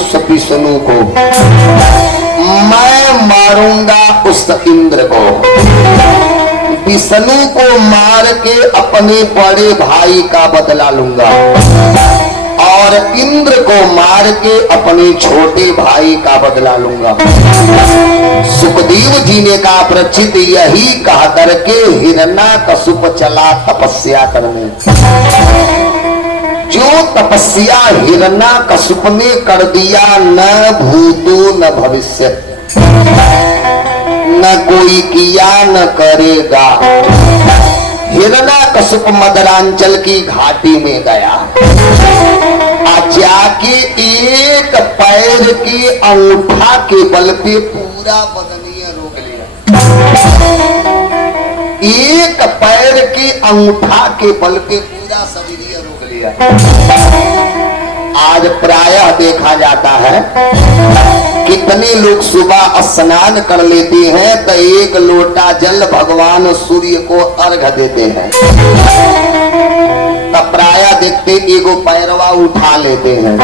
उस विष्णु को, मैं मारूंगा उस इंद्र को। विष्णु को मार के अपने बड़े भाई का बदला लूंगा और इंद्र को मार के अपने छोटे भाई का बदला लूंगा। सुखदेव जी ने कहा परीक्षित यही कहा करके हिरण्यकशिप चला तपस्या करने। जो तपस्या हिरण्यकशिप ने कर दिया, न भूतो न भविष्य, न कोई किया न करेगा। हिरण्यकशिप मदरांचल की घाटी में गया, जाके एक पैर के अंगूठा के बल पे पूरा बदनीय रोक लिया। एक पैर के अंगूठा के बल पे पूरा शरीर रोक लिया। आज प्रायः देखा जाता है कितने लोग सुबह स्नान कर लेते हैं तो एक लोटा जल भगवान सूर्य को अर्घ देते हैं, तब प्रायः देखते एगो पैरवा उठा लेते हैं,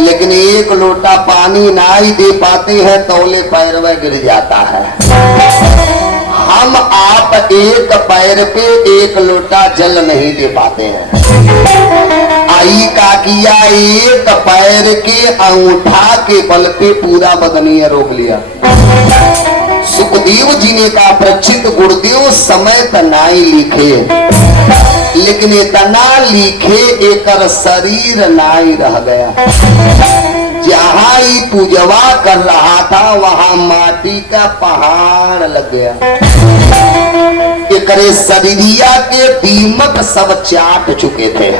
लेकिन एक लोटा पानी ना ही दे पाते हैं तौले पैरवा गिर जाता है। हम आप एक पैर पे एक लोटा जल नहीं दे पाते हैं। आई का किया, एक पैर के अंगूठा के बल पे पूरा बदनीय रोक लिया। सुखदेव जी ने कहा परीक्षित गुरुदेव समय तो नाई लिखे, लेकिन इतना लिखे एकर शरीर नाई रह गया। जहाँ ही पूजवा कर रहा था वहां माटी का पहाड़ लग गया। एकरे शरीरिया के दीमक सब चाट चुके थे।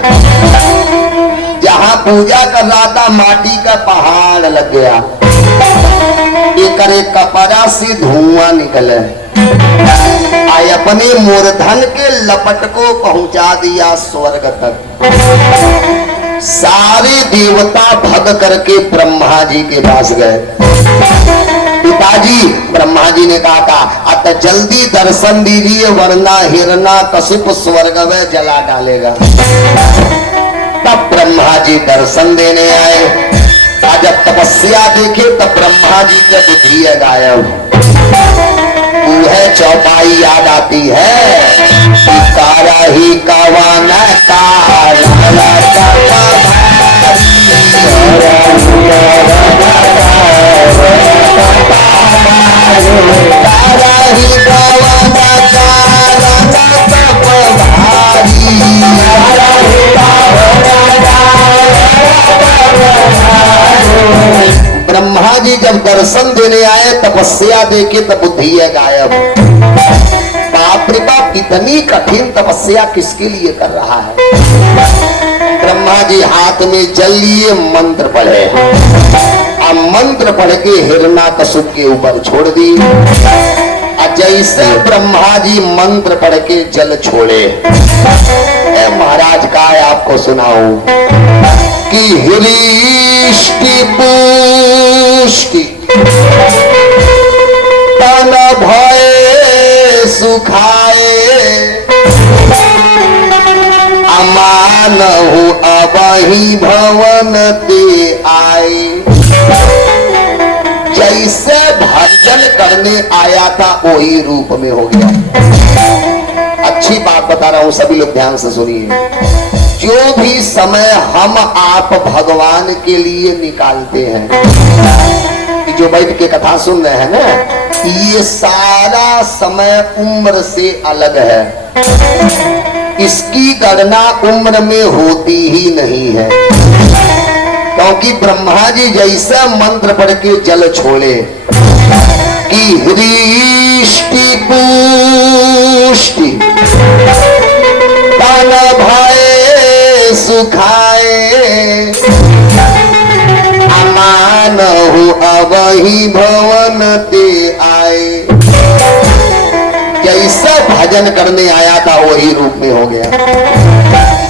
जहाँ पूजा कर रहा था माटी का पहाड़ लग गया। एकरे कपड़ा से धुआं निकले, आय अपने मूर्धन के लपट को पहुंचा दिया स्वर्ग तक। सारे देवता भग करके ब्रह्मा जी के पास गए। पिताजी, ब्रह्मा जी ने कहा था अत जल्दी दर्शन दीजिए वरना हिरण्यकशिप स्वर्ग में जला डालेगा। तब ब्रह्मा जी दर्शन देने आए। जब तपस्या देखे तब ब्रह्मा जी के बुद्धि गायब। वह चौपाई याद आती है, तारा ही कावान ब्रह्मा जी जब दर्शन देने आए तपस्या देखे तब बुद्धि गायब। बाप रे बाप, इतनी कठिन तपस्या किसके लिए कर रहा है। ब्रह्मा जी हाथ में जल लिए मंत्र पढ़े, अब मंत्र पढ़ के हिरण्यकशिप के ऊपर छोड़ दी। जैसे ब्रह्मा जी मंत्र पढ़ के जल छोड़े, महाराज का आपको सुनाऊं कि हृष्टि पुष्टि तन भय सुखाए, अमान हूँ अबही भवन ते आए। जैसे भजन करने आया था वही रूप में हो गया। अच्छी बात बता रहा हूं, सभी लोग ध्यान से सुनिए। जो भी समय हम आप भगवान के लिए निकालते हैं, जो बैठ के कथा सुन रहे हैं ना, ये सारा समय उम्र से अलग है। इसकी गणना उम्र में होती ही नहीं है, क्योंकि ब्रह्मा जी जैसा मंत्र पढ़ के जल छोड़े कि हृष्टि पुष्टि तन भय सुखाए, अमान हूँ अबही भवन ते आए। जैसा भजन करने आया था वही रूप में हो गया।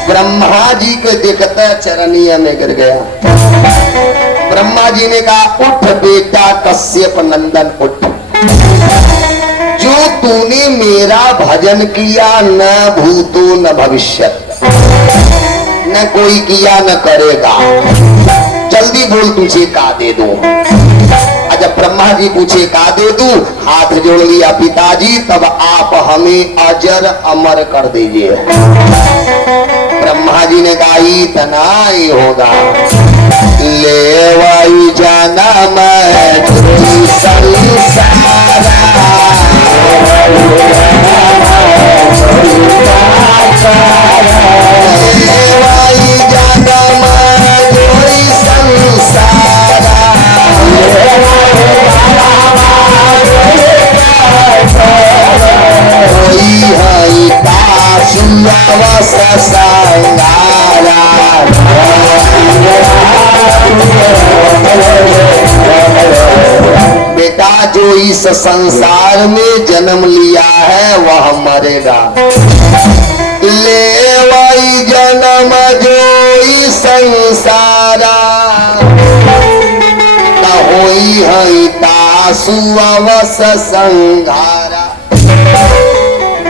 ब्रह्मा जी के देखते चरणीय में गिर गया। ब्रह्मा जी ने कहा उठ बेटा कश्यप नंदन उठ, जो तूने मेरा भजन किया न भूतो न भविष्यत, न कोई किया न करेगा। जल्दी बोल तुझे का दे दूं। जब ब्रह्मा जी पूछे का दे दूं, हाथ जोड़ लिया पिताजी, तब आप हमें अजर अमर कर दीजिए। ब्रह्मा जी ने कहा इतना ही होगा, ले वायु जाना मैं बेटा जो इस संसार में जन्म लिया है वह मरेगा, ले वही जन्म जो इस संसारा होई हई तासु अवस संघारा।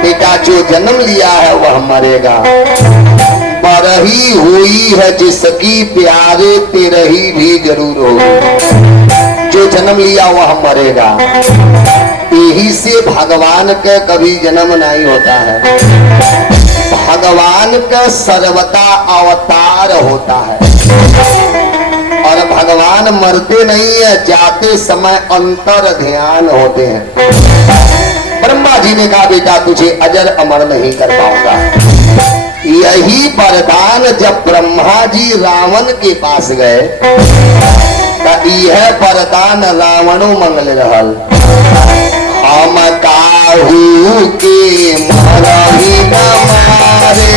बेटा जो जन्म लिया है वह मरेगा, बरही हुई है जिसकी प्यारे तेरही भी जरूर होगी। जो जन्म लिया वह मरेगा, यही से भगवान के कभी जन्म नहीं होता है। भगवान का सर्वदा अवतार होता है और भगवान मरते नहीं है, जाते समय अंतर ध्यान होते हैं। ब्रह्मा जी ने कहा बेटा तुझे अजर अमर नहीं कर पाऊंगा। यही वरदान जब ब्रह्मा जी रावण के पास गए, यह वरदान रावणों मंगल रहल, हम काहू के मरही न मारे,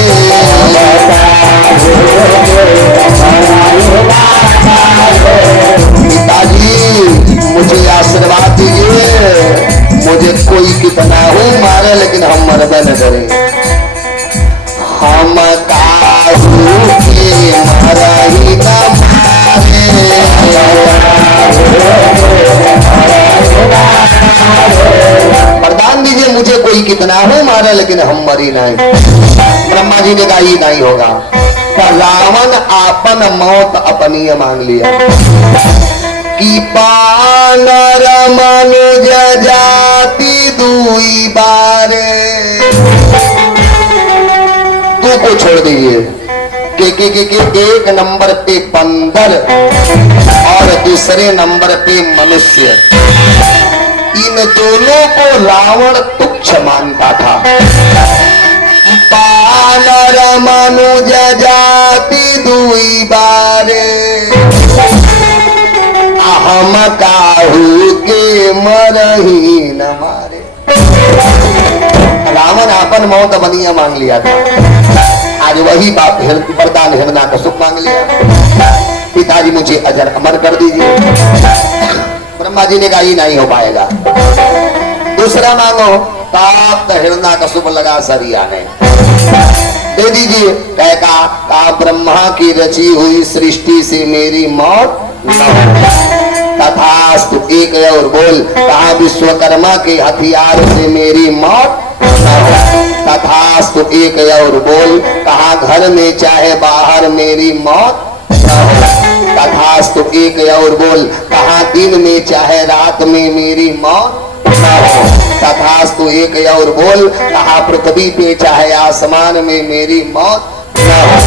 पिताजी मुझे आशीर्वाद दीजिए, मुझे कोई कितना हो मारे लेकिन हम मरबे न करें। हम काहू के मरही न मारे, वरदान दीजिए मुझे कोई कितना हो मारे लेकिन हम मरी नहीं। ब्रह्मा जी ने कहा ही नहीं होगा। तो रावण आपन मौत अपनी मांग लिया कि पानर मनुज जाति दुई बारे, तू को छोड़ दीजिए के एक नंबर पे बंदर और दूसरे नंबर पे मनुष्य, इन दोनों को रावण तुच्छ मानता था। पानर मनुज जाति दुई बारे, हम काहू के मरही न मारे। रावण आपन मौत बनिया मांग लिया था, आज वही बात वरदान हिरण्याकश्यप मांग लिया, पिताजी मुझे अजर अमर कर दीजिए। ब्रह्मा जी ने कहा ही नहीं हो पाएगा, दूसरा मांगो। ताप हिरण्याकश्यप लगा सरिया ने, दे दीजिए। कहा ब्रह्मा की रची हुई सृष्टि से मेरी मौत न हो, तथास्तु। एक और बोल। कहा विश्वकर्मा के हथियार से मेरी मौत न हो, तथास्तु। एक और बोल। कहा घर में चाहे बाहर मेरी मौत न हो, तथास्तु। एक और बोल। कहा दिन में चाहे रात में मेरी मौत न हो, तथास्तु। एक और बोल। कहा पृथ्वी पे चाहे आसमान में मेरी मौत न हो,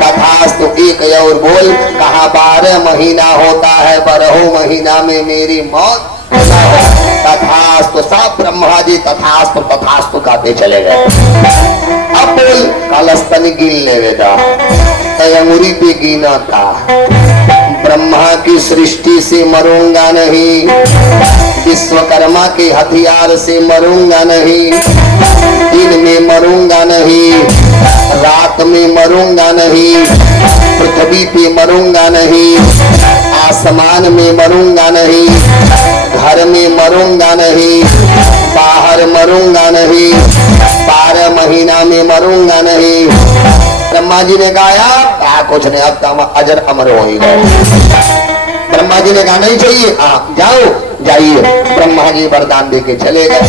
तथास्तु। एक और बोल। कहा 12 महीना होता है, 12 महीना में मेरी मौत न हो, तथास्तु। सब ब्रह्मा जी तथास्तु तथास्तु कहते चले गए। अब बोल। कलस्तन गिन लेगा, अंगुरी पे गिना था। ब्रह्मा की सृष्टि से मरूंगा नहीं, विश्वकर्मा के हथियार से मरूंगा नहीं, दिन में मरूंगा नहीं, रात में मरूंगा नहीं, पृथ्वी पे मरूंगा नहीं, आसमान में मरूंगा नहीं, घर में मरूंगा नहीं, बाहर मरूंगा नहीं, 12 महीना में मरूंगा नहीं। ब्रह्मा जी ने कहा कुछ नहीं, अब तो अजर अमर हो ही गए। ब्रह्मा जी ने कहा नहीं चाहिए, जाओ जाइए। ब्रह्मा जी वरदान देके चले गए।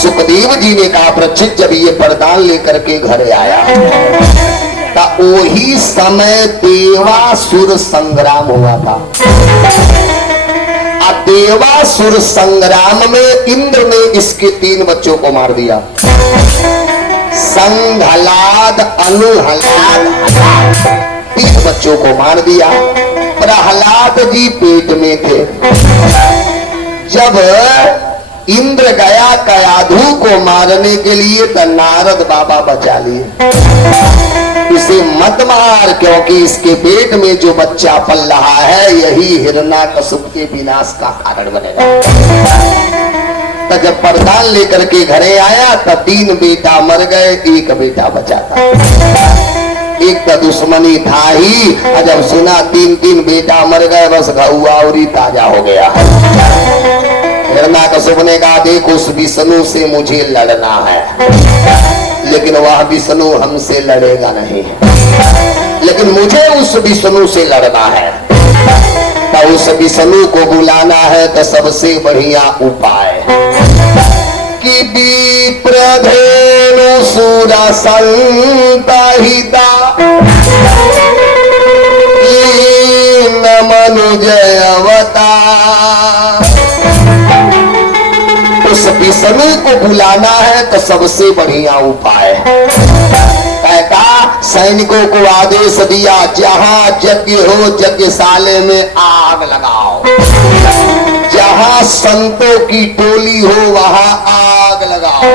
सुखदेव जी ने कहा परीक्षित जब ये वरदान लेकर के घर आया का वही समय देवासुर संग्राम हुआ था। देवासुर संग्राम में इंद्र ने इसके 3 बच्चों को मार दिया, संघलाद, अनुहलाद, 3 बच्चों को मार दिया। प्रहलाद जी पेट में थे। जब इंद्र गया कयाधु को मारने के लिए तो नारद बाबा बचा लिए, इसे मत मार क्योंकि इसके पेट में जो बच्चा पल रहा है यही हिरण्यकशिपु के विनाश का कारण बनेगा। तो जब वरदान लेकर के घरे आया तो 3 बेटा मर गए, 1 बेटा बचा था। एक तो दुश्मनी था ही, और जब सुना 3 बेटा मर गए बस घुआ और ही ताजा हो गया। हिरण्यकशिपु ने कहा देख उस विष्णु से मुझे लड़ना है, लेकिन वह विष्णु हमसे लड़ेगा नहीं, लेकिन मुझे उस विष्णु से लड़ना है। तो उस विष्णु को बुलाना है तो सबसे बढ़िया उपाय कि विप्रधेनु सुरा संतहिता मनुजय अवतार। उस विष्णु को बुलाना है तो सबसे बढ़िया उपाय कहता सैनिकों को आदेश दिया जहां यज्ञ हो यज्ञशाले में आग लगाओ, जहां संतों की टोली हो वहां आग लगाओ,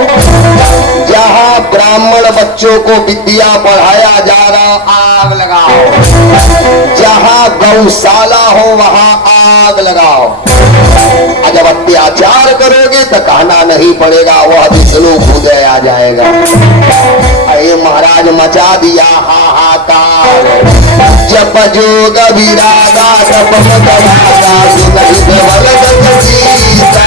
जहां ब्राह्मण बच्चों को विद्या पढ़ाया जा रहा आग लगाओ, जहां गौशाला हो वहां आग लगाओ। जब अत्याचार करोगे तो कहना नहीं पड़ेगा वह विष्णु खुद आ जाएगा। अरे महाराज मचा दिया हाहाकार, जप जोग विरागा जप मगवागा सुनहित वलगत सीता।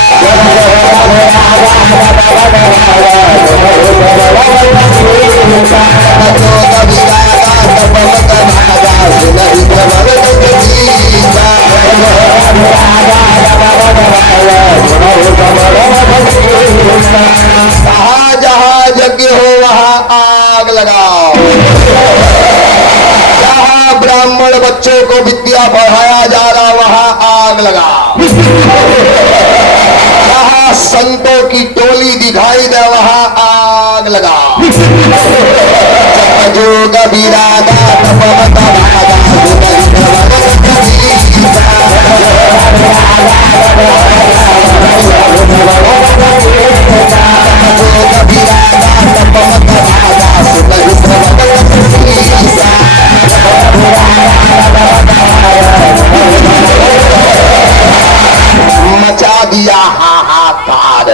जोग विरागा जप मगवागा सुनहित वलगत सीता। जहां यज्ञ हो वहां आग लगाओ, जहां ब्राह्मण बच्चों को विद्या पढ़ाया जा रहा वहां आग लगाओ, जहां संतों की टोली दिखाई दे वहां आग लगाओ। जोग विरागा मचा दिया हाहाकार।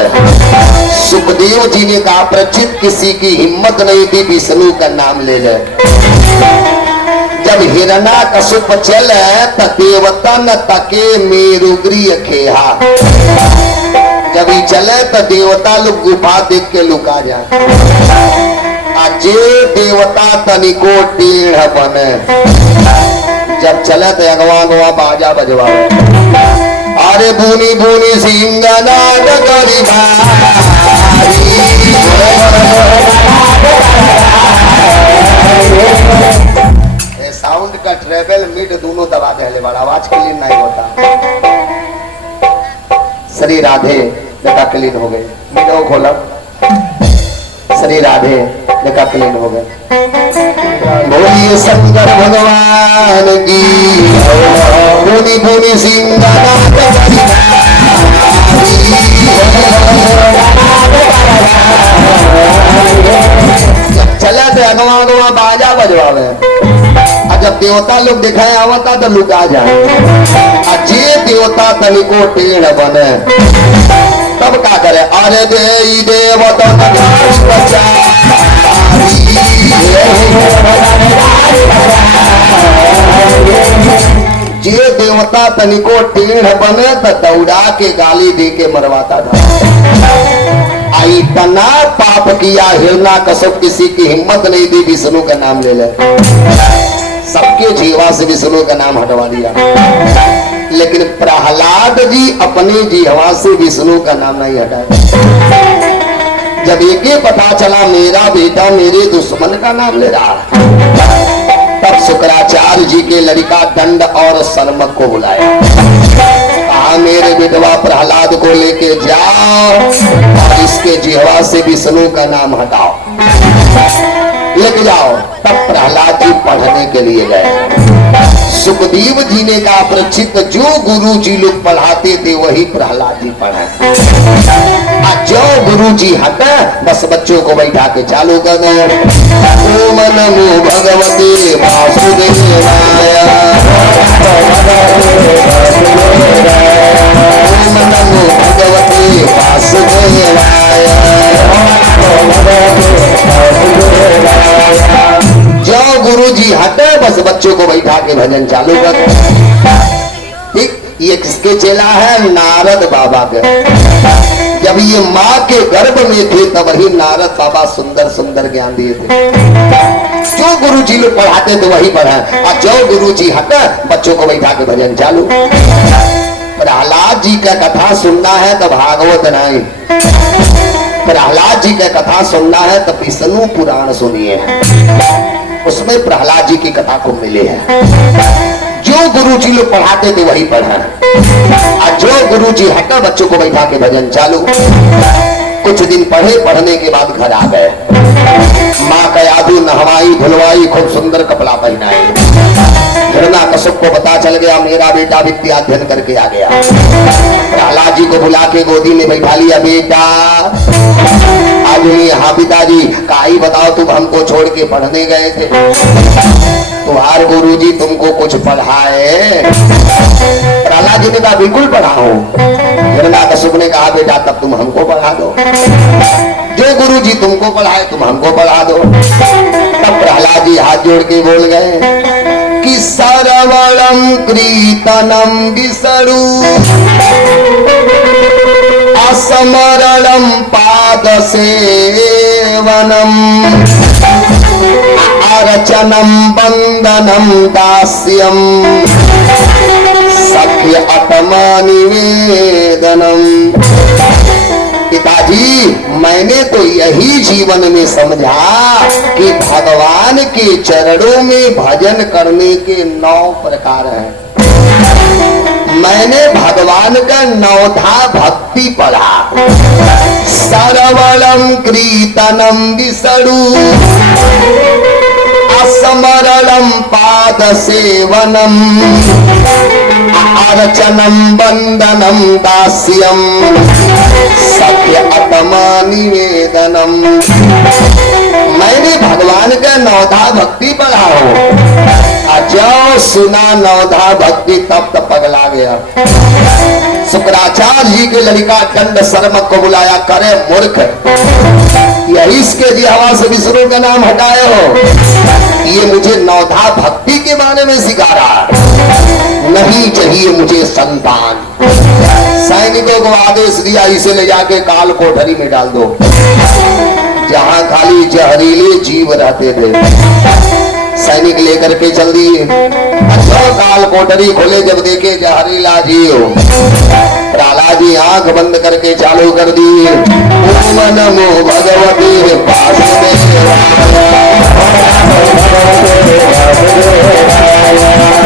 सुखदेव जी ने कहा प्रचित किसी की हिम्मत नहीं थी विष्णु का नाम ले ले। जब हिरण्यकशिपु चले तो देवता न तके मेरुगृह खेहा। जब ही चले तो देवता लोग गुफा देख के लुका जाए। जे देवता तनिको टेढ़ बने, जब चले तो अगवा बाजा बजवाओ। अरे बुनी बुनी सिंगनाद करी साउंड का ट्रेवल मिड दोनों दबा दे बड़ा आवाज क्लीन नहीं होता। श्री राधे देखा क्लीन हो गए, मिडो खोला श्री राधे देखा क्लीन हो गए। बोलिए शंकर भगवान की बुनी बुनी सिंगनाद चला थे अगवा बाजा बजवावे। जब देवता लोग दिखाए आवता तो लुका जाए। जे देवता तनिको टेढ़ बने तब क्या करे, अरे दे देवता जे देवता तनिको टेढ़ बने तो दौड़ा के गाली दे के मरवाता था। इतना पाप किया हिरण्यकशिपु किसी की हिम्मत नहीं थी विष्णु का नाम ले ले। सबके जीवा से विष्णु का नाम हटवा दिया, लेकिन प्रहलाद जी अपनी जीवा से विष्णु का नाम नहीं हटाए। जब एक ही पता चला मेरा बेटा मेरे दुश्मन का नाम ले रहा है, तब शुक्राचार्य जी के लड़का दंड और शर्मक को बुलाया। कहा मेरे विधवा प्रहलाद को लेके जाओ और इसके जिह्वा से विष्णु का नाम हटाओ, लेके जाओ। तब प्रहलाद जी पढ़ने के लिए गए। सुखदेव जी ने कहा परीक्षित जो गुरु जी लोग पढ़ाते थे वही प्रहलाद जी पढ़ाए। जो गुरु जी हटा बस बच्चों को बैठा के चालू कर दे। ओम नमो भगवते वासुदेवाय, ओम नमो भगवते वासुदेवाय। जो गुरु जी हटे बस बच्चों को बैठा के भजन चालू कर। ठीक, ये किसके चेला है? नारद बाबा के। जब ये माँ के गर्भ में थे तब ही नारद बाबा सुंदर सुंदर ज्ञान दिए थे। जो गुरु जी लोग पढ़ाते थे वही पढ़ा, और जो गुरु जी हटा बच्चों को बैठा के भजन चालू। प्रहलाद जी का कथा सुनना है तो भागवत नहीं, प्रहलाद जी का कथा सुनना है तो विष्णु पुराण सुनिए, उसमें प्रहलाद जी की कथा को मिले हैं। जो गुरु जी लोग पढ़ाते थे वही पढ़ा, और जो गुरु जी हटा बच्चों को बैठा के भजन चालू। कुछ दिन पढ़े, पढ़ने के बाद घर आ गए। माँ का यादू नहवाई धुलवाई, खूब सुंदर कपड़ा पहनाए। हिरण्यकश्यप को पता चल गया मेरा बेटा विद्या अध्ययन करके आ गया। प्रहलाद जी को बुला के गोदी में बैठा लिया। बेटा आज हाँ पिताजी, काई बताओ तुम हमको छोड़ के पढ़ने गए थे, तुम्हार गुरु जी तुमको कुछ पढ़ाए? प्रहलाद जी ने कहा बिल्कुल पढ़ाओ। हिरण्यकश्यप ने कहा बेटा तब तुम हमको पढ़ा दो, जो गुरु जी तुमको पढ़ाए तुम हमको पढ़ा दो। तब प्रहलाद जी हाथ जोड़ के बोल गए कि सरवणम कीर्तनम विष्णु असमरणम पाद सेवनम अर्चनम बंदनम दास्यम सख्य आत्मा निवेदनम। पिताजी मैंने तो यही जीवन में समझा कि भगवान के चरणों में भजन करने के 9 प्रकार हैं। मैंने भगवान का 9धा भक्ति पढ़ा। सरवणम कीर्तनम विष्णु असमरणम पाद सेवनम अर्चनम बंदनम दास्यम सत्य आत्मा निवेदनम। मैंने भगवान का 9धा भक्ति पढ़ा हो, जो सुना 9धा भक्ति तब तक पगला गया। शुक्राचार्य जी के लड़का दंड शर्मक को बुलाया। करे मूर्ख, यही इसके जिह्वा से विष्णु का नाम हटाए हो? ये मुझे 9धा भक्ति के बारे में सिखा रहा। नहीं चाहिए मुझे संतान। सैनिकों को आदेश दिया इसे ले जाके काल कोठरी में डाल दो, जहां खाली जहरीले जीव रहते थे। सैनिक लेकर के चल दिए। काल कोठरी खोले, जब देखे जहरीला जीव, प्रहलाद जी आंख बंद करके चालू कर दिए। ओम नमो भगवते वासुदेवाय,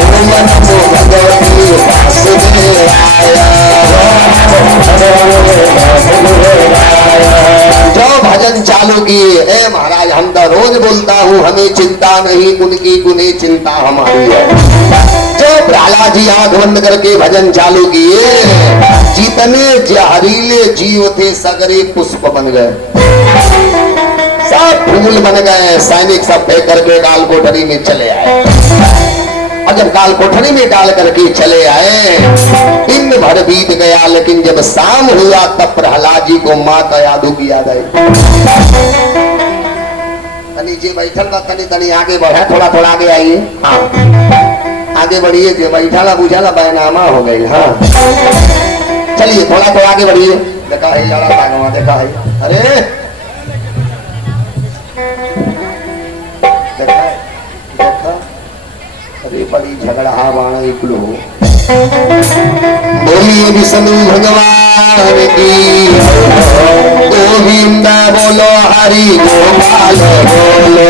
ओम नमो भगवते वासुदेवाय। जो भजन चालू किए, ए महाराज हम तो रोज बोलता हूँ हमें चिंता नहीं, उनकी गुने चिंता हमारी है। जो प्रहलाद जी आंख बंद करके भजन चालू किए, जितने जहरीले जीव थे सगरे पुष्प बन गए, सब फूल बन गए। सैनिक सब फेंक करके काल कोठरी में चले आए। और जब काल कोठरी में डाल करके चले आए, दिन भर बीत गया, लेकिन जब शाम हुआ तब प्रहलाद जी को माँ का यादू किया गया। नीचे बैठल बा, तनी तनी आगे बढ़ा, थोड़ा थोड़ा आगे आइए। हाँ आगे बढ़िए, जो बैठा बुझा बैनामा हो गई। हाँ चलिए थोड़ा थोड़ा आगे बढ़िए। देखा है लड़ा बैनामा, देखा है? अरे देखा देखा, अरे बड़ी झगड़ा बाण। बोलिए विष्णु भगवान भगवान की। गोविंद बोलो हरि गोपाल बोलो,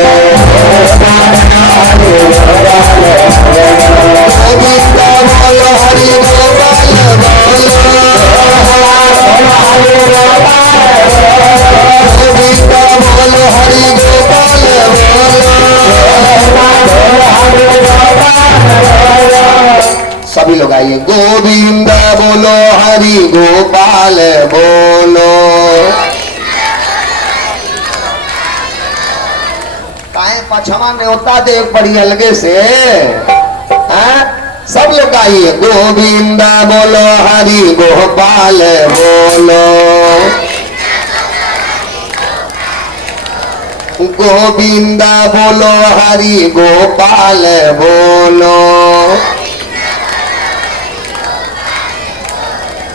गोविंद बोलो हरि गोपाल बोलो, गोविंद बोलो हरि गोपाल बोलो। सभी लोग आइए, गोविंद बोलो हरि गोपाल बोलो। काहे पछमा न्योता दे पड़ी अलगे से, सब लोग आइए, गोविंद बोलो हरि गोपाल बोलो, गोविंद बोलो हरि गोपाल बोलो।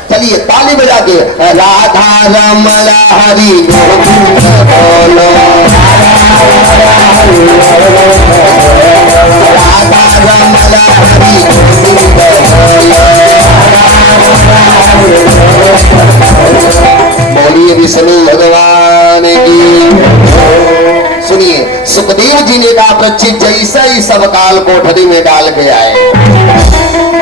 चलिए ताली बजा के, राधा रमण हरि गोविंद बोलो, राधा रमण हरि गोविंद बोलो। बोलिए विष्णु भगवान की। सुनिए, सुखदेव जी ने कहा प्रचित जैसा ही सब काल कोठरी में डाल के आए,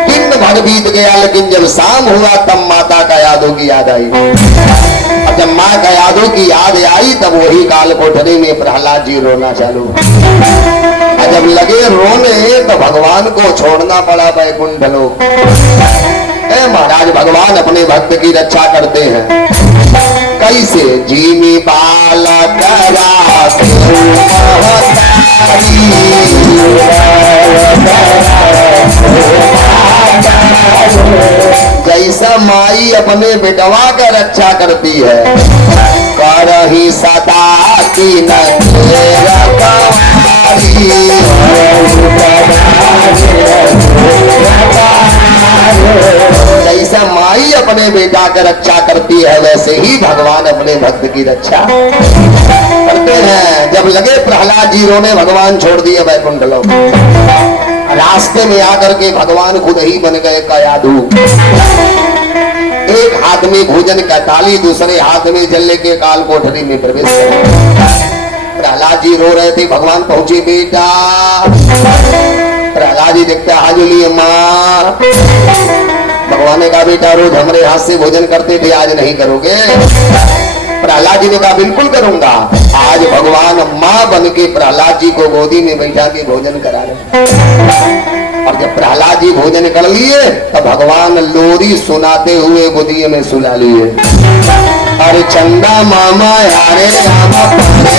दिन भर बीत गया, लेकिन जब शाम हुआ तब माता का यादों की याद आई। और जब माँ का यादों की याद आई तब वही काल कोठरी में प्रहलाद जी रोना चालू। और जब लगे रोने तो भगवान को छोड़ना पड़ा वैकुंठ लोक। महाराज भगवान अपने भक्त की रक्षा करते हैं। कैसे? जीमी बालक जैसा माई अपने बेटवा का रक्षा करती है, करही सदा की न जैसा माई अपने बेटा का रक्षा करती है, वैसे ही भगवान अपने भक्त की रक्षा करते हैं। जब लगे प्रहलाद जी रोने, भगवान छोड़ दिए वैकुंठ लोक। रास्ते में आकर के भगवान खुद ही बन गए कयाधु। एक हाथ में भोजन का थाली, दूसरे हाथ में जल के काल कोठरी में प्रवेश कर। प्रहलाद जी रो रहे थे, भगवान पहुंचे। बेटा, प्रहलाद जी देखते हाथ जोड़िए माँ। भगवान ने कहा बेटा रोज हमारे हाथ से भोजन करते थे, आज नहीं करोगे? प्रहलाद जी ने कहा बिल्कुल करूंगा। आज भगवान माँ बन के प्रहलाद जी को गोदी में बैठा के भोजन करा रहे। और जब प्रहलाद जी भोजन कर लिए तब भगवान लोरी सुनाते हुए गोदी में सुला लिए। अरे चंदा मामा यारे रामा पारे